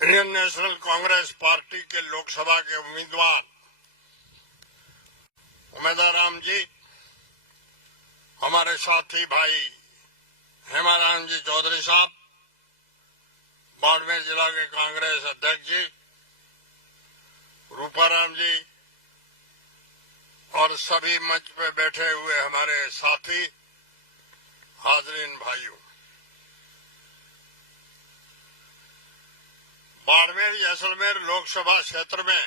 Indian national Congress party के लोकसभा के उम्मीदवार उमेदराम जी, हमारे साथी भाई हेमाराम जी चौधरी साहब, बाड़मेर जिला के कांग्रेस अध्यक्ष जी रूपाराम जी और सभी मंच पे बैठे हुए हमारे साथी हाजरीन भाइयों, बाड़मेर जैसलमेर लोकसभा क्षेत्र में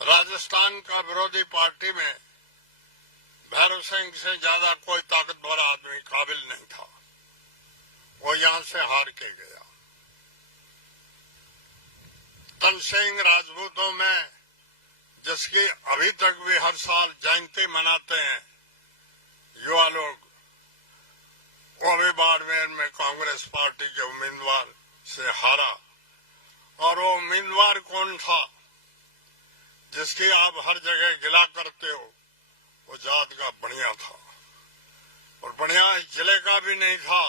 राजस्थान का विरोधी पार्टी में भैरव सिंह से ज्यादा कोई ताकतवर आदमी काबिल नहीं था। वो यहां से हार के गया। तनसिंह राजपूतों में जिसकी अभी तक भी हर साल जयंती मनाते हैं युवा लोग, वो भी बाड़मेर में कांग्रेस पार्टी के उम्मीदवार से हारा। और वो उम्मीदवार कौन था जिसकी आप हर जगह गिला करते हो? वो जात का बढ़िया था, और बढ़िया इस जिले का भी नहीं था,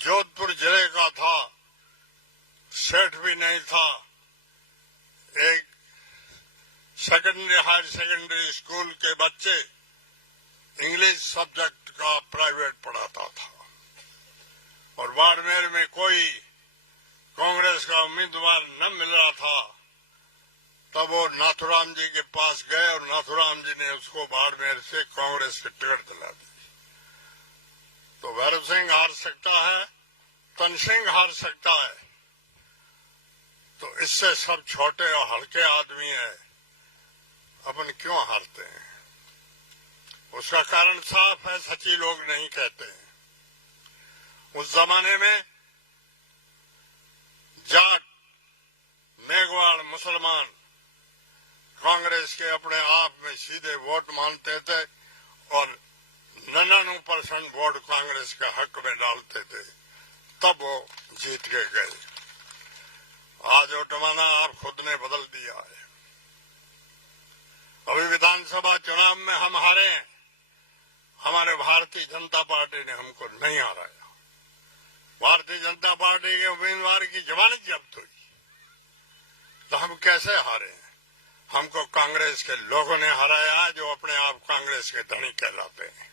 जोधपुर जिले का था, सेठ भी नहीं था। एक हायर सेकेंडरी स्कूल के बच्चे इंग्लिश सब्जेक्ट का प्राइवेट पढ़ाता था। और बाड़मेर में कोई कांग्रेस का उम्मीदवार न मिल रहा था, तब वो नाथुराम जी के पास गए और नाथुराम जी ने उसको बाड़मेर से कांग्रेस की टिकट दिला दी। तो भैरव सिंह हार सकता है, तनसिंह हार सकता है, तो इससे सब छोटे और हल्के आदमी है, अपन क्यों हारते हैं? उसका कारण साफ है, सच्ची लोग नहीं कहते हैं। उस जमाने में जाट, मेघवाड़, मुसलमान कांग्रेस के अपने आप में सीधे वोट मानते थे और 99% वोट कांग्रेस के हक में डालते थे, तब वो जीत के गए। आज वो जमाना आप खुद ने बदल दिया है। अभी विधानसभा चुनाव में हम हारे हैं, हमारे भारतीय जनता पार्टी ने हमको नहीं हराया। भारतीय जनता पार्टी के उम्मीदवार की जमानत जब्त हुई, तो हम कैसे हारे हैं? हमको कांग्रेस के लोगों ने हराया, जो अपने आप कांग्रेस के धनी कहलाते हैं।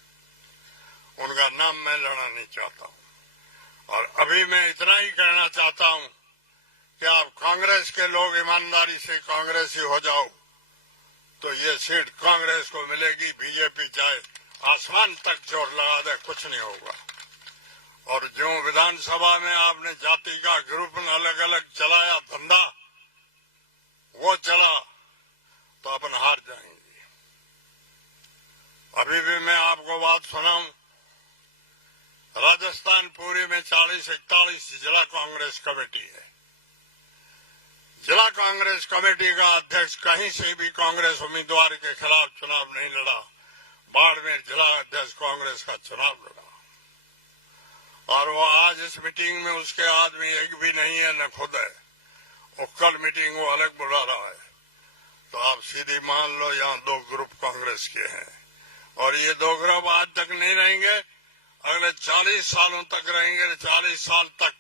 उनका नाम मैं लेना नहीं चाहता हूं। और अभी मैं इतना ही कहना चाहता हूं कि आप कांग्रेस के लोग ईमानदारी से कांग्रेसी हो जाओ, तो ये सीट कांग्रेस को मिलेगी। बीजेपी चाहे आसमान तक जोर लगा दे, कुछ नहीं होगा। और जो विधानसभा में आपने जाति का ग्रुप अलग अलग चलाया धंधा, वो चला, तो अपन हार जाएंगे। अभी भी मैं आपको बात सुनाऊं, राजस्थान पूरे में 40-41 जिला कांग्रेस कमेटी है। जिला कांग्रेस कमेटी का अध्यक्ष कहीं से भी कांग्रेस उम्मीदवार के खिलाफ चुनाव नहीं लड़ा। बाड़मेर जिला अध्यक्ष कांग्रेस का चुनाव लड़ा, और वो आज इस मीटिंग में उसके आदमी एक भी नहीं है, न खुद है। वो कल मीटिंग वो अलग बुला रहा है। तो आप सीधी मान लो यहाँ दो ग्रुप कांग्रेस के हैं, और ये दो ग्रुप आज तक नहीं रहेंगे, अगले 40 सालों तक रहेंगे। 40 साल तक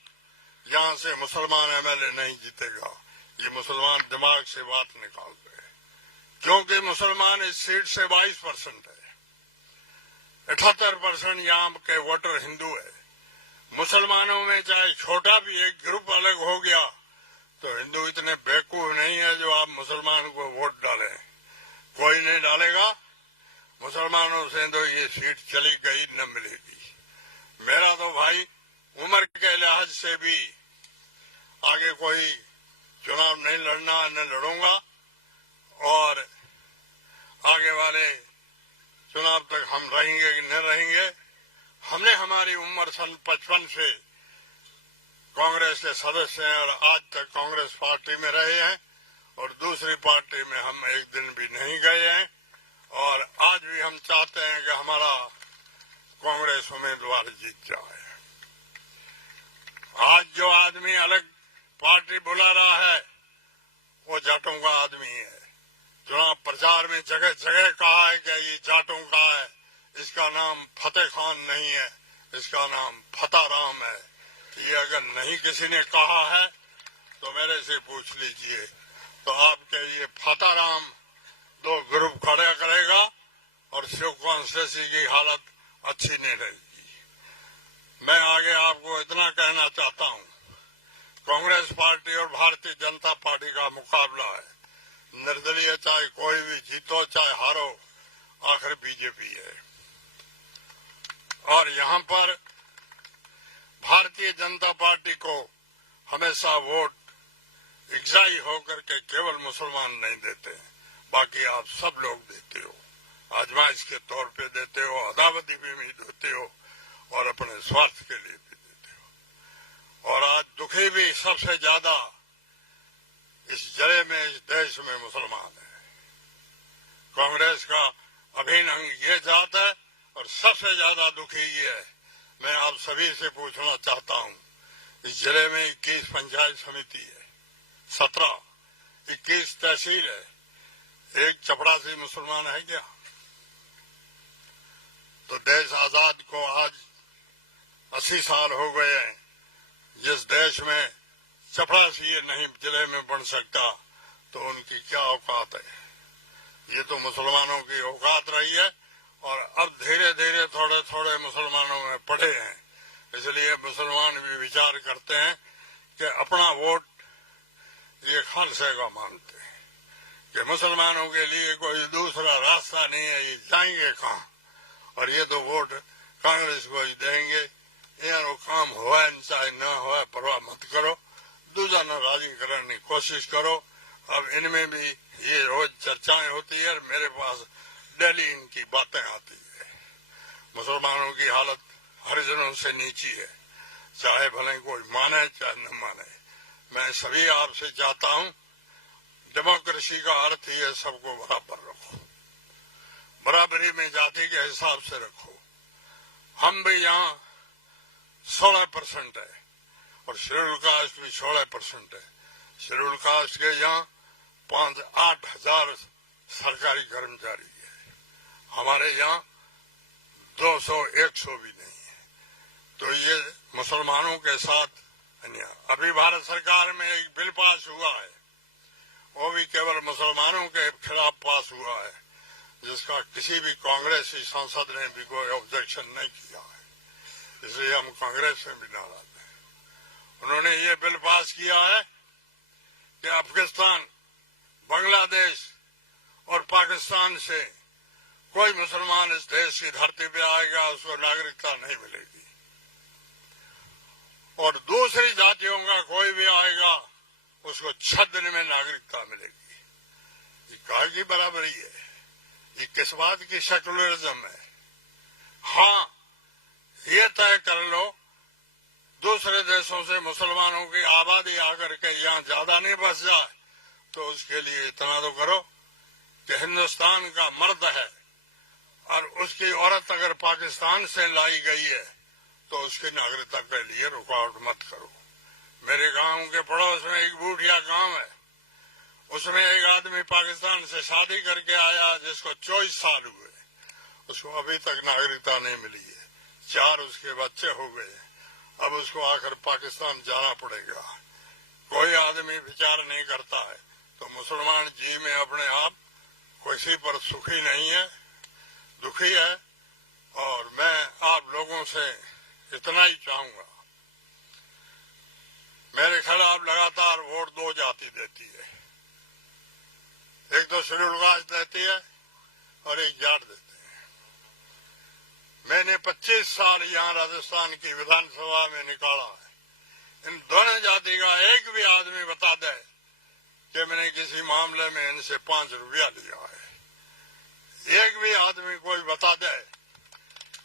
यहाँ से मुसलमान एमएलए नहीं जीतेगा। ये मुसलमान दिमाग से बात निकाल रहे हैं, क्योंकि मुसलमान इस सीट से 22% है। 78% यहाँ के वोटर हिंदू है। मुसलमानों में चाहे छोटा भी एक ग्रुप अलग हो गया, तो हिंदू इतने बेवकूफ नहीं है जो आप मुसलमान को वोट डालें। कोई नहीं डालेगा। मुसलमानों से तो ये सीट चली गई, न मिलेगी। मेरा तो भाई उम्र के लिहाज से भी आगे कोई चुनाव नहीं लड़ना, न लड़ूंगा, और आगे वाले चुनाव तक हम रहेंगे कि न रहेंगे। हमने हमारी उम्र सन 55 से कांग्रेस के सदस्य हैं, और आज तक कांग्रेस पार्टी में रहे हैं, और दूसरी पार्टी में हम एक दिन भी नहीं गए हैं। और आज भी हम चाहते हैं कि हमारा कांग्रेस उम्मीदवार जीत जाए। आज जो आदमी अलग पार्टी बुला रहा है, वो जाटों का आदमी है। चुनाव प्रचार में जगह जगह कहा है कि ये जाटों का है। इसका नाम फतेह खान नहीं है, इसका नाम फतेह राम है। ये अगर नहीं किसी ने कहा है तो मेरे से पूछ लीजिए। तो आपके ये फाताराम 2 ग्रुप खड़ा करेगा और शिव कॉन्स्टिट्यूंसी की हालत अच्छी नहीं रहेगी। मैं आगे आपको इतना कहना चाहता हूं, कांग्रेस पार्टी और भारतीय जनता पार्टी का मुकाबला है। निर्दलीय चाहे कोई भी जीतो चाहे हारो, आखिर बीजेपी है। और यहाँ पर भारतीय जनता पार्टी को हमेशा वोट इकसाई होकर के केवल मुसलमान नहीं देते, बाकी आप सब लोग देते हो, आजमाइश के तौर पे देते हो, अदावती भी देते हो और अपने स्वार्थ के लिए भी देते हो। और आज दुखी भी सबसे ज्यादा इस जरे में, इस देश में मुसलमान है। कांग्रेस का अभिन्न अंग ये जात है और सबसे ज्यादा दुखी ये है। मैं आप सभी से पूछना चाहता हूं, इस जिले में 21 पंचायत समिति है, 17, 21 तहसील है, एक चपरासी मुसलमान है क्या? तो देश आजाद को आज 80 साल हो गए हैं। जिस देश में चपरासी नहीं जिले में बन सकता तो उनकी क्या औकात है? ये तो मुसलमानों की औकात रही है और अब धीरे धीरे थोड़े थोड़े मुसलमानों में पड़े हैं। इसलिए मुसलमान भी विचार करते हैं कि अपना वोट ये खालसा का मानते हैं कि मुसलमानों के लिए कोई दूसरा रास्ता नहीं है, ये जाएंगे कहाँ? और ये तो वोट कांग्रेस को ही देंगे। यार वो काम हुआ चाहे न हुआ परवाह मत करो, दूसरा न राजी करने की कोशिश करो। अब इनमें भी ये रोज चर्चाएं होती है, मेरे पास डेली इनकी बातें आती है। मुसलमानों की हालत हरिजनों से नीची है, चाहे भले कोई माने चाहे न माने। मैं सभी आपसे चाहता हूं, डेमोक्रेसी का अर्थ ही है सबको बराबर रखो, बराबरी में जाति के हिसाब से रखो। हम भी यहाँ 16% है और शेड्यूल कास्ट भी 16% है। शेड्यूल कास्ट के यहाँ 5-8 हजार सरकारी कर्मचारी है, हमारे यहाँ 200-100 भी नहीं है। तो ये मुसलमानों के साथ अन्याय। अभी भारत सरकार में एक बिल पास हुआ है, वो भी केवल मुसलमानों के खिलाफ पास हुआ है, जिसका किसी भी कांग्रेसी सांसद ने भी कोई ऑब्जेक्शन नहीं किया है। इसलिए हम कांग्रेस से भी नाराज हैं। उन्होंने ये बिल पास किया है कि अफगानिस्तान, बांग्लादेश और पाकिस्तान से कोई मुसलमान इस देश की धरती पे आएगा उसको नागरिकता नहीं मिलेगी, और दूसरी जातियों का कोई भी आएगा उसको 6 दिन में नागरिकता मिलेगी। ये कहा की बराबरी है? ये किस बात की सेकुलरिज्म है? हाँ, ये तय कर लो दूसरे देशों से मुसलमानों की आबादी आकर के यहाँ ज्यादा नहीं बस जाए, तो उसके लिए इतना तो करो कि हिंदुस्तान का मर्द है और उसकी औरत अगर पाकिस्तान से लाई गई है तो उसकी नागरिकता के लिए रुकावट मत करो। मेरे गांव के पड़ोस में एक बूढ़िया गांव है, उसमें एक आदमी पाकिस्तान से शादी करके आया जिसको 24 साल हुए, उसको अभी तक नागरिकता नहीं मिली है, 4 उसके बच्चे हो गए, अब उसको आकर पाकिस्तान जाना पड़ेगा। कोई आदमी विचार नहीं करता है। तो मुसलमान जी में अपने आप किसी पर सुखी नहीं है, दुखी है। और मैं आप लोगों से इतना ही चाहूंगा, मेरे खिलाफ लगातार वोट 2 जाति देती है, एक तो शेड्यूल कास्ट देती है और एक जाट देते हैं। मैंने 25 साल यहाँ राजस्थान की विधानसभा में निकाला है, इन दोनों जाति का एक भी आदमी बता दे कि मैंने किसी मामले में इनसे 5 रुपया लिया है। एक भी आदमी कोई बता दे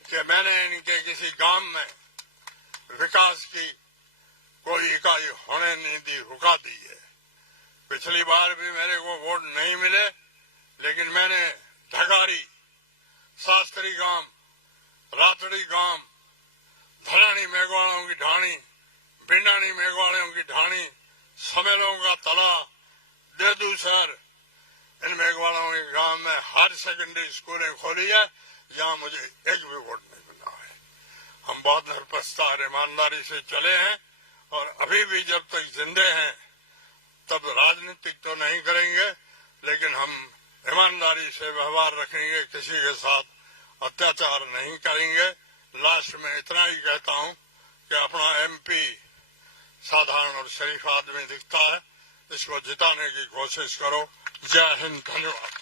कि मैंने इनके किसी गांव में विकास की कोई इकाई होने नहीं दी, रुका दी है। पिछली बार भी मेरे को वोट नहीं मिले, लेकिन मैंने ढगारी, शास्त्री गांव, रातड़ी गांव, धरानी मेघवालों की ढाणी, भिंडानी मेघवालों की ढाणी, समेलों का तला, देदूसर, इन मेघवालों के गांव में हायर सेकेंडरी स्कूलें खोली है, जहां मुझे एक भी वोट नहीं मिला है। हम बहुत निरपक्षता ईमानदारी से चले हैं और अभी भी जब तक जिंदे हैं तब राजनीतिक तो नहीं करेंगे, लेकिन हम ईमानदारी से व्यवहार रखेंगे, किसी के साथ अत्याचार नहीं करेंगे। लास्ट में इतना ही कहता हूं कि अपना एमपी साधारण और शरीफ आदमी दिखता है, इसको जिताने की कोशिश करो। जय हिंद, धन्यवाद।